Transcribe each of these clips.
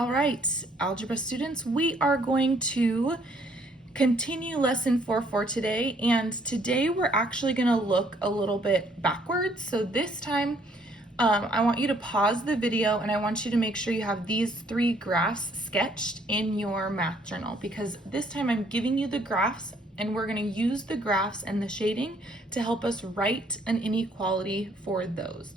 All right, algebra students, we are going to continue lesson 4 for today, and today we're actually going to look a little bit backwards. So this time I want you to pause the video and I want you to make sure you have these 3 graphs sketched in your math journal, because this time I'm giving you the graphs and we're going to use the graphs and the shading to help us write an inequality for those.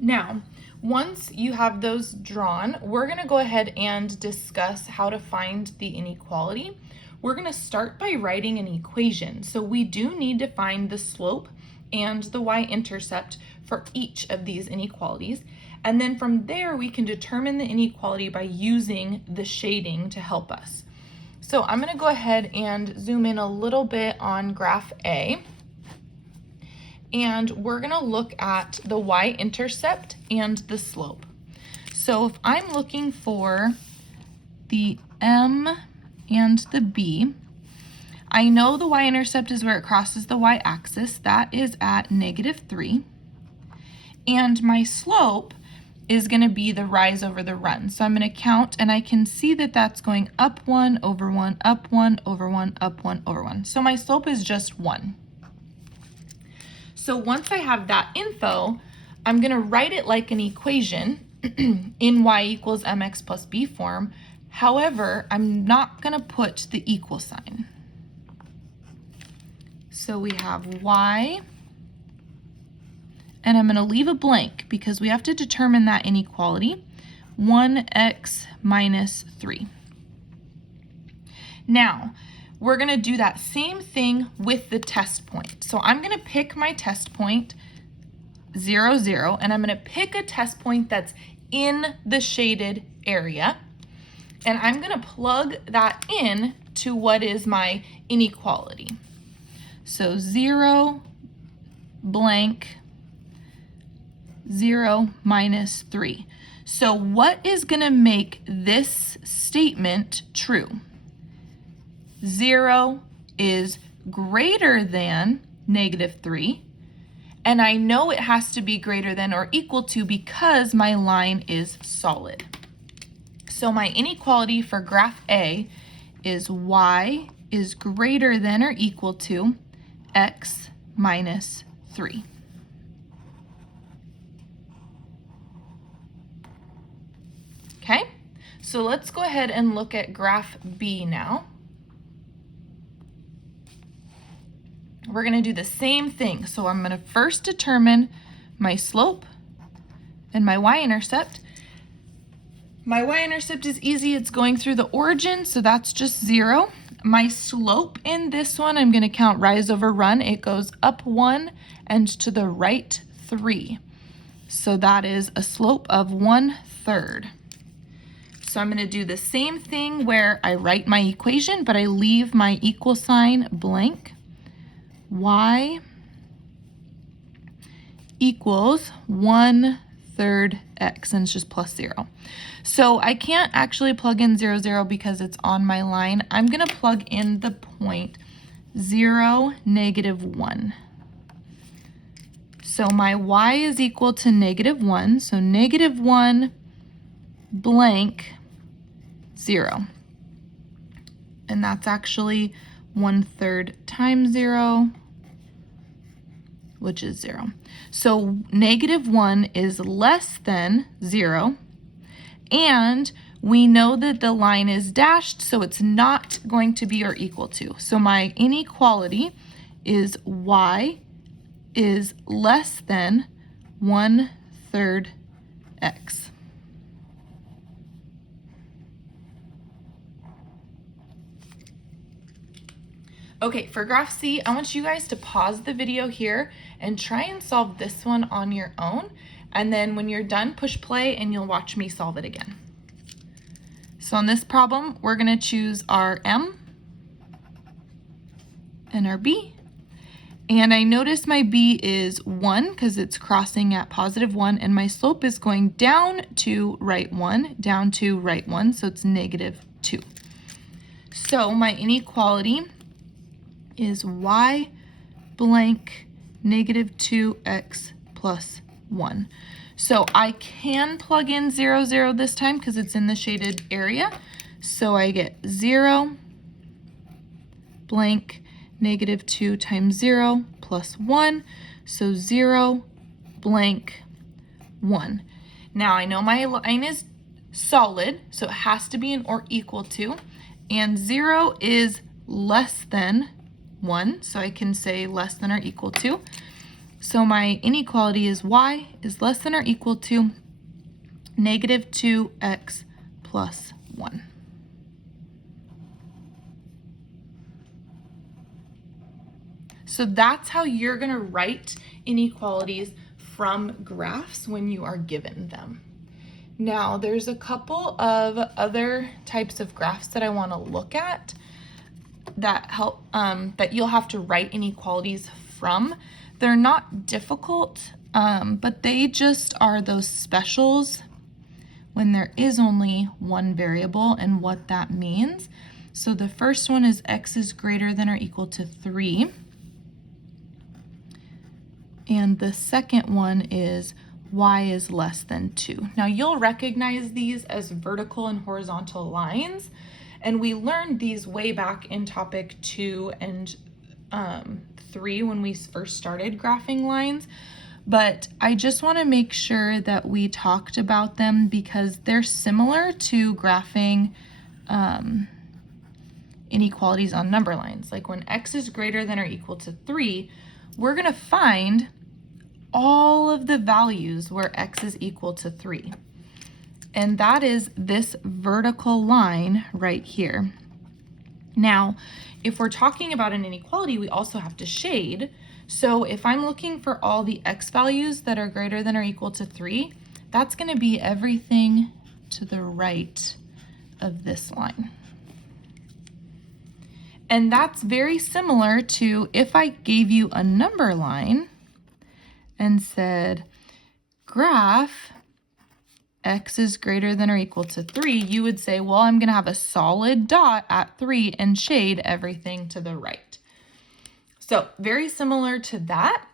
Now, once you have those drawn, we're going to go ahead and discuss how to find the inequality. We're going to start by writing an equation. So we do need to find the slope and the y-intercept for each of these inequalities. And then from there, we can determine the inequality by using the shading to help us. So I'm going to go ahead and zoom in a little bit on graph A. And we're going to look at the y-intercept and the slope. So if I'm looking for the m and the b, I know the y-intercept is where it crosses the y-axis. That is at -3. And my slope is going to be the rise over the run. So I'm going to count, and I can see that that's going up 1 over 1, up 1 over 1, up 1 over 1. So my slope is just 1. So once I have that info, I'm going to write it like an equation in y equals mx plus b form. However, I'm not going to put the equal sign. So we have y, and I'm going to leave a blank because we have to determine that inequality, 1x minus 3. Now, we're going to do that same thing with the test point. So I'm going to pick my test point 0, 0, and I'm going to pick a test point that's in the shaded area. And I'm going to plug that in to what is my inequality. So 0 blank 0 minus 3. So what is going to make this statement true? 0 is greater than -3, and I know it has to be greater than or equal to because my line is solid. So my inequality for graph A is y is greater than or equal to x minus 3. Okay, so let's go ahead and look at graph B now. We're going to do the same thing. So I'm going to first determine my slope and my y-intercept. My y-intercept is easy. It's going through the origin, so that's just 0. My slope in this one, I'm going to count rise over run. It goes up 1 and to the right 3. So that is a slope of 1/3. So I'm going to do the same thing where I write my equation, but I leave my equal sign blank. Y equals 1/3 x, and it's just plus 0. So I can't actually plug in 0, 0 because it's on my line. I'm going to plug in the point 0, -1. So my y is equal to -1, so -1 blank 0. And that's actually 1/3 times 0, which is 0. So -1 is less than 0, and we know that the line is dashed, so it's not going to be or equal to. So my inequality is y is less than 1/3 x. Okay, for graph C, I want you guys to pause the video here and try and solve this one on your own. And then when you're done, push play and you'll watch me solve it again. So on this problem, we're going to choose our m and our b. And I notice my b is 1 because it's crossing at +1, and my slope is going down to right 1, down to right 1, so it's -2. So my inequality is y blank -2x plus 1. So I can plug in 0, 0 this time because it's in the shaded area. So I get 0 blank negative 2 times 0 plus 1. So 0 blank 1. Now I know my line is solid, so it has to be an or equal to, and 0 is less than 1, so I can say less than or equal to. So my inequality is y is less than or equal to negative 2x plus 1. So that's how you're going to write inequalities from graphs when you are given them. Now, there's a couple of other types of graphs that I want to look at that help that you'll have to write inequalities from. They're not difficult, but they just are those specials when there is only one variable and what that means. So the first one is x is greater than or equal to 3. And the second one is y is less than 2. Now you'll recognize these as vertical and horizontal lines, and we learned these way back in topic 2 and 3 when we first started graphing lines, but I just want to make sure that we talked about them because they're similar to graphing inequalities on number lines. Like when x is greater than or equal to 3, we're going to find all of the values where x is equal to 3. And that is this vertical line right here. Now, if we're talking about an inequality, we also have to shade. So if I'm looking for all the x values that are greater than or equal to 3, that's going to be everything to the right of this line. And that's very similar to if I gave you a number line and said, graph x is greater than or equal to 3, you would say, well, I'm going to have a solid dot at 3 and shade everything to the right. So very similar to that.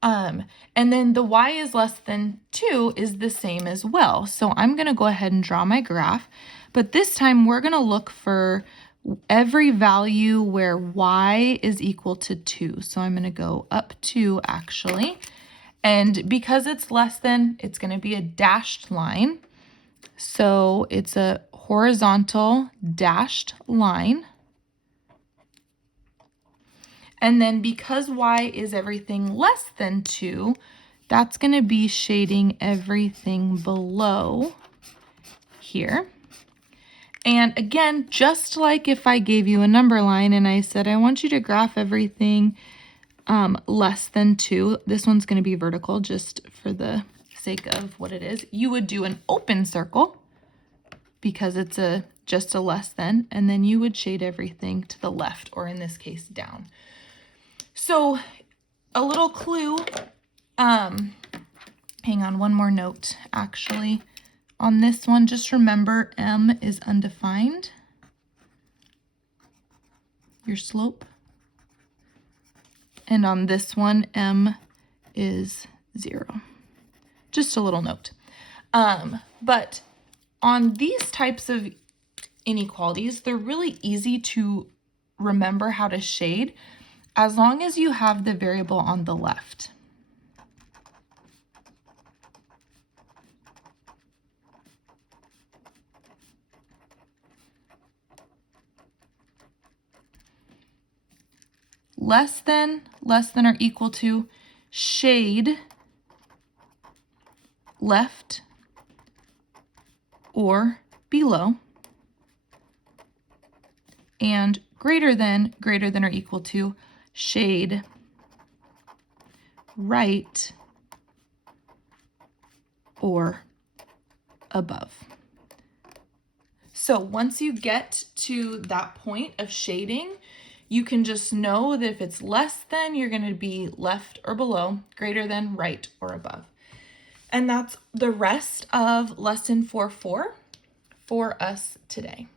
And then the y is less than 2 is the same as well. So I'm going to go ahead and draw my graph, but this time we're going to look for every value where y is equal to 2. So I'm going to go up 2 actually. And because it's less than, it's going to be a dashed line. So it's a horizontal dashed line. And then because y is everything less than 2, that's going to be shading everything below here. And again, just like if I gave you a number line and I said, I want you to graph everything less than 2, this one's going to be vertical just for the sake of what it is. You would do an open circle because it's just a less than, and then you would shade everything to the left, or in this case, down. So a little clue, hang on, one more note actually. On this one, just remember m is undefined, your slope. And on this one, m is 0. Just a little note. But on these types of inequalities, they're really easy to remember how to shade as long as you have the variable on the left. Less than or equal to, shade left or below, and greater than or equal to, shade right or above. So once you get to that point of shading, you can just know that if it's less than, you're going to be left or below, greater than, right or above. And that's the rest of lesson 4.4 for us today.